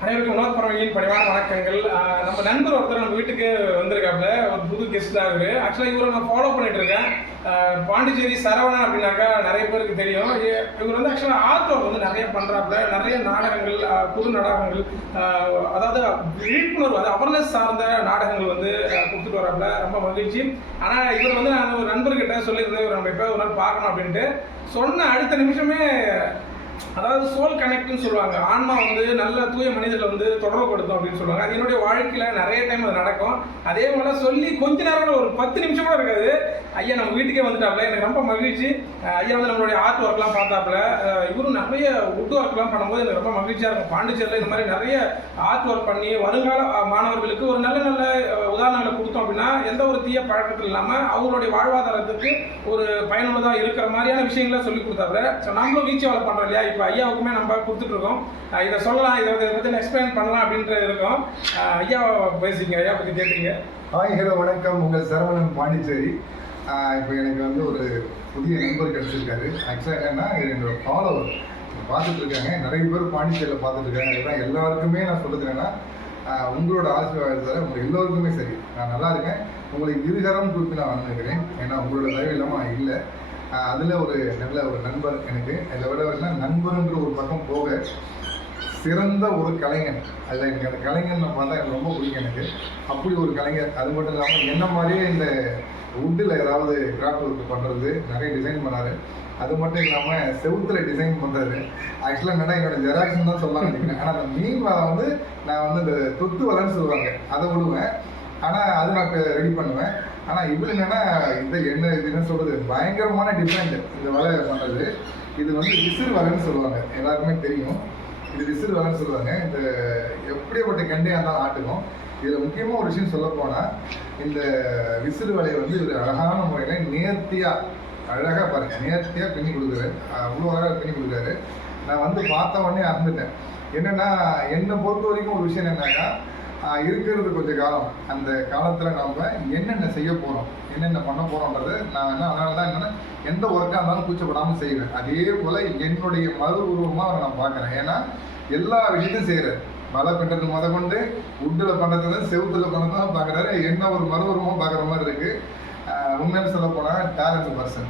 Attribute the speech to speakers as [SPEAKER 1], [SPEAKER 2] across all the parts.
[SPEAKER 1] அனைவருக்கும் உணவு பறவையின் பணிவான வணக்கங்கள். நம்ம நண்பர் ஒருத்தர் நம்ம வீட்டுக்கு வந்திருக்காப்புல ஒரு புது கெஸ்ட் தான் இவரு ஆக்சுவலாக இவரை நான் ஃபாலோ பண்ணிட்டு இருக்கேன். பாண்டிச்சேரி சரவணன் அப்படின்னாக்கா நிறைய பேருக்கு தெரியும். இவர் வந்து ஆக்சுவலாக ஆர்ட் ஒர்க் வந்து நிறைய பண்ணுறாப்புல நிறைய நாடகங்கள் புது நாடகங்கள் அதாவது விழிப்புணர்வு அது அவேர்னஸ் சார்ந்த நாடகங்கள் வந்து கொடுத்துட்டு வராப்புல. ரொம்ப மகிழ்ச்சி. ஆனால் இவர் வந்து நான் ஒரு நண்பர்கிட்ட சொல்லியிருந்தேன். இவர் நம்ம எப்போ ஒரு நாள் பார்க்கணும் அப்படின்ட்டு. சொன்ன அடுத்த நிமிஷமே அதாவது சோல் கனெக்ட்னு சொல்லுவாங்க. ஆன்மா வந்து நல்ல தூய மனிதர்களை வந்து தொடர்புபடுத்தும் அப்படின்னு சொல்லுவாங்க. அது என்னுடைய வாழ்க்கையில நிறைய டைம் அது நடக்கும். அதே போல சொல்லி கொஞ்ச நேரம் ஒரு பத்து நிமிஷம் கூட இருக்காது. ஐயா நம்ம வீட்டுக்கே வந்துட்டாப்ல. எனக்கு ரொம்ப மகிழ்ச்சி. ஐயா வந்து நம்மளுடைய ஆர்ட் ஒர்க்லாம் பார்த்தாப்புல இவரும் நிறைய வுட் ஒர்க்லாம் பண்ணும்போது எனக்கு ரொம்ப மகிழ்ச்சியா இருக்கும். பாண்டிச்சேரியில் இந்த மாதிரி நிறைய ஆர்ட் ஒர்க் பண்ணி வருங்கால மாணவர்களுக்கு ஒரு நல்ல நல்ல உதாரணங்களை கொடுத்தோம் அப்படின்னா எந்த ஒரு தீய பழக்கத்தில் இல்லாமல் அவங்களுடைய வாழ்வாதாரத்துக்கு ஒரு பயனுள்ளதாக இருக்கிற மாதிரியான விஷயங்களை சொல்லி கொடுத்தாப்புல ஸோ நம்மளும் வீச்சு வளர்ப்பு பண்ணுறோம் இல்லையா? இப்போ ஐயாவுக்குமே நம்ம கொடுத்துட்ருக்கோம். இதை சொல்லலாம் இதை இதை பற்றி எக்ஸ்பிளைன் பண்ணலாம் அப்படின்ட்டு இருக்கோம். ஐயா பேசிங்க ஐயா பற்றி கேட்டீங்க
[SPEAKER 2] ஹாய் ஹலோ வணக்கம். உங்கள் சரவணன் பாண்டிச்சேரி. இப்போ எனக்கு வந்து ஒரு புதிய நண்பர் கிடைச்சிருக்காரு. ஆக்சுவலாக என்னன்னா என்னோட ஃபாலோவர் பார்த்துட்டு இருக்காங்க. நிறைய பேர் பாண்டிச்சேரியில் பார்த்துட்டு இருக்காங்க. இதெல்லாம் எல்லாருக்குமே நான் சொல்லுறேன்னா உங்களோட ஆசீர்வாதத்தில் உங்கள் எல்லோருக்குமே சரி. நான் நல்லா இருக்கேன். உங்களுக்கு இருகரம் கொடுத்து நான் வந்துருக்கிறேன். ஏன்னா உங்களோட தயவு இல்லாமல் இல்லை. அதில் ஒரு நல்ல ஒரு நண்பர் எனக்கு. அதில் விட என்ன நண்பர்ன்ற ஒரு பக்கம் போக சிறந்த ஒரு கலைஞன். அதில் எனக்கு அந்த கலைஞன் பார்த்தா எனக்கு ரொம்ப பிடிக்கும் எனக்கு. அப்படி ஒரு கலைஞர். அது மட்டும் இல்லாமல் என்ன மாதிரியே இந்த வுட்டில் ஏதாவது கிராஃப்ட் ஒர்க் பண்ணுறது நிறைய டிசைன் பண்ணார். அது மட்டும் இல்லாமல் செவுத்துல டிசைன் பண்ணுறது ஆக்சுவலாக என்னன்னா என்னோட ஜெராக்ஸ்னு தான் சொல்லலாம் நினைக்கிறேன். ஆனால் அந்த மீன் வலை வந்து நான் வந்து இந்த தொத்து வலைன்னு சொல்லுவாங்க. அதை விடுவேன். ஆனால் அது நான் ரெடி பண்ணுவேன். ஆனால் இவ்வளோ என்னன்னா இந்த என்ன இது என்ன சொல்கிறது பயங்கரமான டிஃப்ரெண்ட் இந்த வலை பண்ணுறது இது வந்து விசிறு வலைன்னு சொல்லுவாங்க. எல்லாருக்குமே தெரியும். இது விசிறு வலைன்னு சொல்லுவாங்க. இந்த எப்படிப்பட்ட கண்டையாக இருந்தாலும் ஆட்டுக்கும். இதில் முக்கியமாக ஒரு விஷயம் சொல்ல போனால் இந்த விசிறு வலையை வந்து இது அழகான முறையில் நேர்த்தியாக அழகாக பாருங்கள் நேர்த்தியாக பின்னி கொடுக்குறாரு. அவ்வளோ அழகாக பின்னி கொடுக்குறாரு. நான் வந்து பார்த்த உடனே அறந்துட்டேன். என்னென்னா என்னை பொறுத்த வரைக்கும் ஒரு விஷயம் என்னன்னாக்கா இருக்கிறது கொஞ்ச காலம். அந்த காலத்தில் நம்ம என்னென்ன செய்ய போகிறோம் என்னென்ன பண்ண போகிறோன்றது நான் என்ன அதனால தான் என்னென்னா எந்த ஒர்க்காக இருந்தாலும் கூச்சப்படாமல் செய்வேன். அதே போல் என்னுடைய மறு உருவமாக அவரை நான் பார்க்குறேன். ஏன்னா எல்லா விஷயத்தையும் செய்கிறார் மழை பின்றது முத கொண்டு உட்டில் பண்ணுறது தான் செவுத்தில் பண்ணுறது தான் பார்க்குறாரு. என்ன ஒரு மறு உருவமாக பார்க்குற மாதிரி இருக்குது உண்மையில சொல்ல போனால் டேலண்ட் பர்சன்.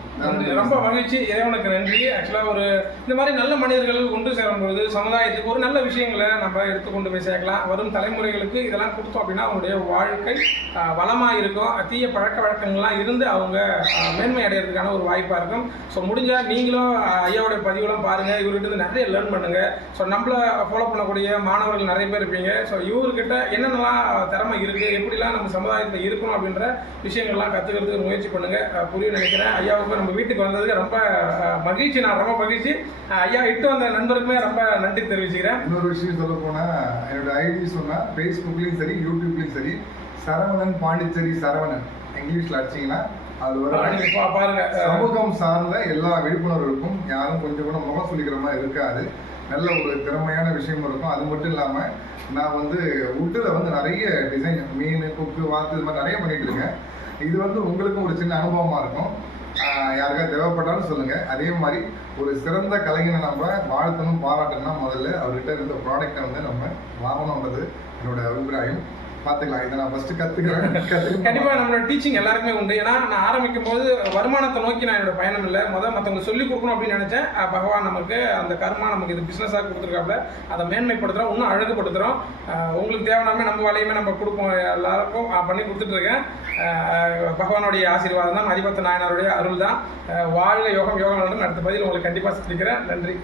[SPEAKER 1] ரொம்ப மகிழ்ச்சி. இறைவனுக்கு நன்றி. ஆக்சுவலாக ஒரு இந்த மாதிரி நல்ல மனிதர்கள் ஒன்று சேரும் பொழுது சமுதாயத்துக்கு ஒரு நல்ல விஷயங்களை நம்ம எடுத்துக்கொண்டு போய் சேர்க்கலாம். வரும் தலைமுறைகளுக்கு இதெல்லாம் கொடுத்தோம் அப்படின்னா அவங்களுடைய வாழ்க்கை ஆஹ், வளமா இருக்கும். தீய பழக்க வழக்கங்கள்லாம் இருந்து அவங்க மேன்மை அடையிறதுக்கான ஒரு வாய்ப்பாக இருக்கும். ஸோ முடிஞ்சா நீங்களும் ஐயாவுடைய பதிவுலாம் பாருங்க. இவர்கிட்ட இருந்து நிறைய லேர்ன் பண்ணுங்க. ஸோ நம்மள ஃபாலோ பண்ணக்கூடிய மாணவர்கள் நிறைய பேர் இருப்பீங்க. ஸோ இவர்கிட்ட என்னென்னலாம் திறமை இருக்கு? எப்படிலாம் நம்ம சமுதாயத்தில் இருக்கணும் அப்படின்ற விஷயங்கள்லாம் கற்றுக்கிறதுக்கு முயற்சி பண்ணுங்க. புரியும் நினைக்கிறேன். ஐயாவுக்கு நம்ம வீட்டுக்கு வந்ததுக்கு ரொம்ப மகிழ்ச்சி. நான் ரொம்ப மகிழ்ச்சி. ஐயா இட்டு வந்த நண்பருக்குமே ரொம்ப நன்றி தெரிவிச்சுக்கிறேன்.
[SPEAKER 2] இன்னொரு விஷயம் சொல்ல போனால் என்னோட ஐடி சொன்னால் ஃபேஸ்புக்லேயும் சரி யூடியூப்லேயும் சரி சரவணன் பாண்டிச்சேரி சரவணன். இங்கிலீஷில் அடிச்சிங்கன்னா அது
[SPEAKER 1] பா- பாருங்க.
[SPEAKER 2] சமூகம் சார்ந்த எல்லா விழிப்புணர்வுக்கும் யாரும் கொஞ்சம் கூட முகம் சொல்லிக்கிற மாதிரி இருக்காது. நல்ல ஒரு திறமையான விஷயம் இருக்கும். அது மட்டும் இல்லாமல் நான் வந்து உட்டில் வந்து நிறைய டிசைன் மீன் கொக்கு வாத்து இது மாதிரி நிறைய பண்ணிட்டு இருக்கேன். இது வந்து உங்களுக்கும் ஒரு சின்ன அனுபவமாக இருக்கும். யாருக்காவது தேவைப்பட்டாலும் சொல்லுங்கள் அதே மாதிரி ஒரு சிறந்த கலைஞனை நம்ம வாழ்த்தணும் பாராட்டணும்னா முதல்ல அவர்கிட்ட இருந்த ப்ராடக்டை வந்து நம்ம வாங்கணுன்றது என்னோட அபிப்பிராயம். பார்த்துக்கலாம் இதை நான் ஃபஸ்ட்டு கற்றுக்கிறேன் கற்றுக்க
[SPEAKER 1] கண்டிப்பா நம்மளோட டீச்சிங் எல்லாருக்குமே உண்டு. ஏன்னா நான் ஆரம்பிக்கும் போது வருமானத்தை நோக்கி நான் என்னோட பயணம் இல்லை. முதல் மற்றவங்க சொல்லிக் கொடுக்கணும் அப்படின்னு நினைச்சேன். பகவான் நமக்கு அந்த கர்மா நமக்கு இது பிசினஸாக கொடுத்துருக்காப்புல. அதை மேன்மைப்படுத்துறோம். இன்னும் அழகுபடுத்துறோம். அஹ் உங்களுக்கு தேவையான நம்ம வேலையுமே நம்ம கொடுப்போம் எல்லாருக்கும். பண்ணி கொடுத்துட்டு இருக்கேன் அஹ் பகவானுடைய ஆசீர்வாதம் தான். மதிபத்த நாயனாருடைய அருள் தான். வாழ்க யோகம் யோகம் அடுத்த பதில் உங்களுக்கு கண்டிப்பாக சந்திக்கிறேன் நன்றி.